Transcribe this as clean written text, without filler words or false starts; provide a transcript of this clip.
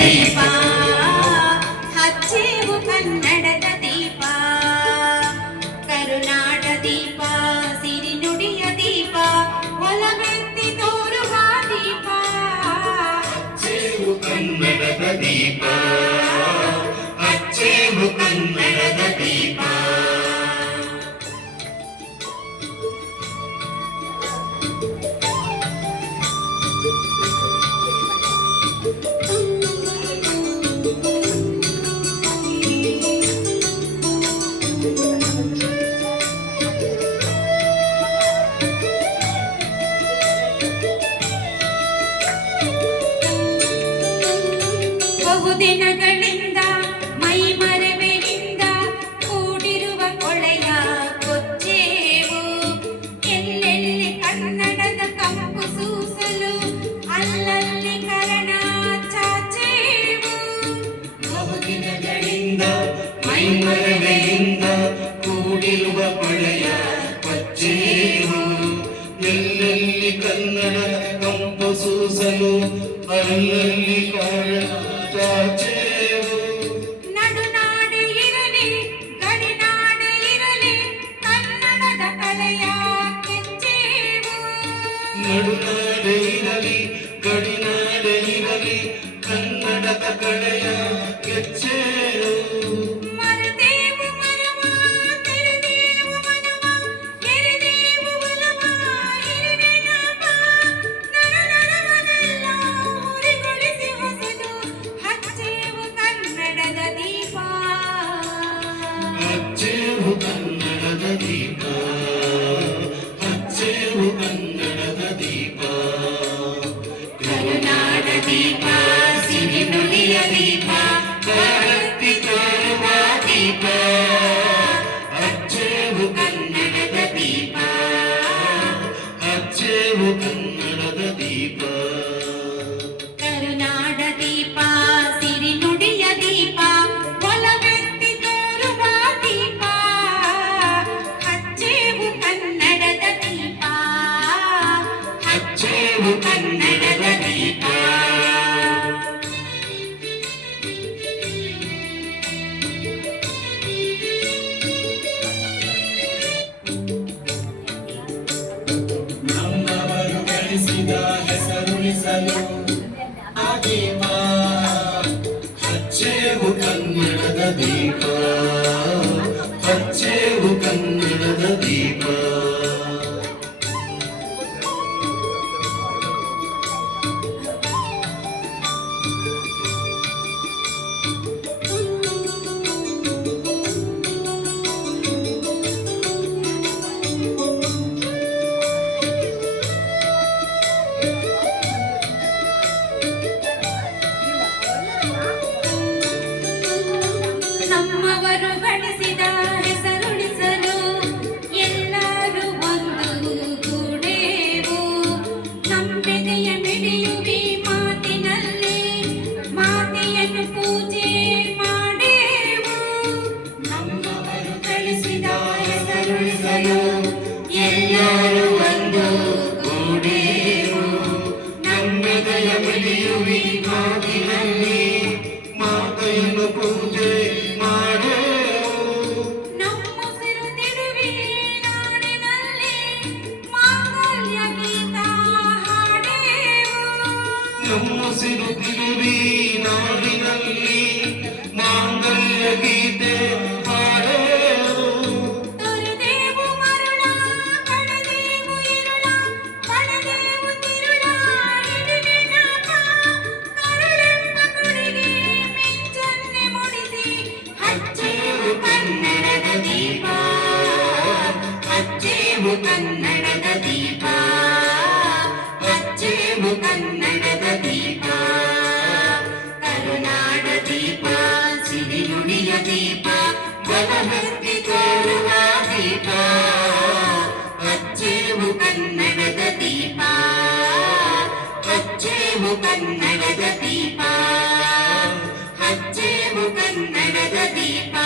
ದೀಪ ಹಚ್ಚೇವು ಕನ್ನಡದ ದೀಪ ಕರುನಾಡ ದೀಪ ಸಿರಿ ನುಡಿಯ ದೀಪ ಒಲವೆತ್ತಿ ತೋರುವ ದೀಪ ಹಚ್ಚೇವು ಕನ್ನಡದ ದೀಪ ಹಚ್ಚೇವು ಕನ್ನಡದ ದೀಪ ಬಹುದಿನಗಳಿಂದ ಮೈ ಮರೆವೆಯಿಂದ ಕೂಡಿರುವ ಕೊಳೆಯ ಕೊಚ್ಚೇವು ಎಲ್ಲೆಲ್ಲಿ ಕನ್ನಡದ ಕಂಪು ಸೂಸಲು ಅಲ್ಲಲ್ಲಿ ಕರಣ ಚಾಚೇವು ಬಹುದಿನಗಳಿಂದ ಮೈ ಮರೆವೆಯಿಂದ ಕೂಡಿರುವ ಕೊಳೆಯ ಕೊಚ್ಚೇವು ಎಲ್ಲೆಲ್ಲಿ ಕನ್ನಡದ ಕಂಪು ಸೂಸಲು ಅಲ್ಲಲ್ಲಿ ಕಾರಣ ಚಾಚೇವು ನಡುನಾಡು ಇರಲಿ ಗಡಿನಾಡು ಇರಲಿ ಕನ್ನಡದ ಕಲೆಯ ಕೆಚ್ಚೇವು ನಡುನಾಡೆ ಇರಲಿ ಗಡಿನಾಡೆ ಇರಲಿ ಕನ್ನಡದ ಕಡೆಯ ಕೆಚ್ಚೇರು ಮರೆದೇವು ಮರವ ತೆರೆದೇವು ಮನವ ಎರೆದೇವು ಒಲವ ಹಿರಿನೆನಪ ನರನರವನೆಲ್ಲ ಹುರಿಗೊಳಿಸಿ ಹೊಸದು ಹಚ್ಚೇವು ಕನ್ನಡದ ದೀಪ ಹಚ್ಚೇವು ಕನ್ನಡದ ದೀಪ ಹಚ್ಚೇವು ಕನ್ನಡದ ದೀಪ ಕರುನಾಡ ದೀಪ ಸಿರಿ ನುಡಿಯ ದೀಪ ಬೆಳಗ್ತಿ ತೋರುವ ದೀಪ ಹಚ್ಚೇವು ಕನ್ನಡದ ದೀಪ ಹಚ್ಚೇವು ಕನ್ನಡದ ದೀಪ ಕರುನಾಡ ದೀಪ ಸಿರಿ ನುಡಿಯ ದೀಪ ಒಲವೆತ್ತಿ ತೋರುವ ದೀಪ ಹಚ್ಚೇವು ಕನ್ನಡದ ದೀಪ ಹಚ್ಚೇವು ಕನ್ನಡದ ದೀಪ ನಮ್ಮವರು ಗಳಿಸಿದ ಹೆಸರುಳಿಸಲು ಆ ದೀಪ ಹಚ್ಚೇವು ಕನ್ನಡದ ದೀಪ ಹಚ್ಚೇವು ಕನ್ನಡದ ದೀಪ ನಮ್ಮವರು ಗಳಿಸಿದ ಹೆಸರುಳಿಸಲು ಎಲ್ಲರೂ ಒಂದು ಗೂಡೇವು ನಂಬೆದೆಯ ಮಿಡಿಯುವಿ ಮಾತಿನಲ್ಲಿ ಮಾತೆಯನ್ನು ಪೂಜೆ ಮಾಡೇವು ನಮ್ಮವರು ಗಳಿಸಿದ ಹೆಸರುಳಿಸಲು ಎಲ್ಲರೂ ಒಂದು ಗೂಡೇವು ನಂಬೆದೆಯ ಮಿಡಿಯುವಿ ಮಾತಿನಲ್ಲಿ ಮಾತೆಯನ್ನು ಪೂಜೆ ಮಾಡೇವು ನಮ್ಮುಸಿರು ತಿರುವಿ ನಾಡಿನಲ್ಲಿ ಮಾಂಗಲ್ಯ ಗೀತ ಹಾಡೇವು ನಮ್ಮುಸಿರು ತಿರುವಿ ನಾಡಿನಲ್ಲಿ ಮಾಂಗಲ್ಯ ಗೀತೆ ಹಾಡೇವು ತೊರೆದೇವು ಮರುಳ ಕಳೆದೇವು ಇರುಳ ಪಡೆದೇವು ತಿರುಳ ಹಿರಿನೆನಪ ಕರುಳೆಂಬ ಕೊಡಿಗೆ ಮಿಂಚನ್ನೆ ಮುಡಿಸಿ ಹಚ್ಚೇವು ಕನ್ನಡದ ದೀಪ ಹಚ್ಚೇವು ಕನ್ನಡದ ದೀಪ ಹಚ್ಚೇವು ಕನ್ನಡದ ದೀಪ ಕರುನಾಡ ದೀಪ ಸಿರಿ ನುಡಿಯ ದೀಪ ಬಲಭಕ್ತಿ ತೋರುವ ದೀಪ ಹಚ್ಚೇವು ಕನ್ನಡದ ದೀಪ ಹಚ್ಚೇವು ಕನ್ನಡದ ದೀಪ ಹಚ್ಚೇವು ಕನ್ನಡದ ದೀಪ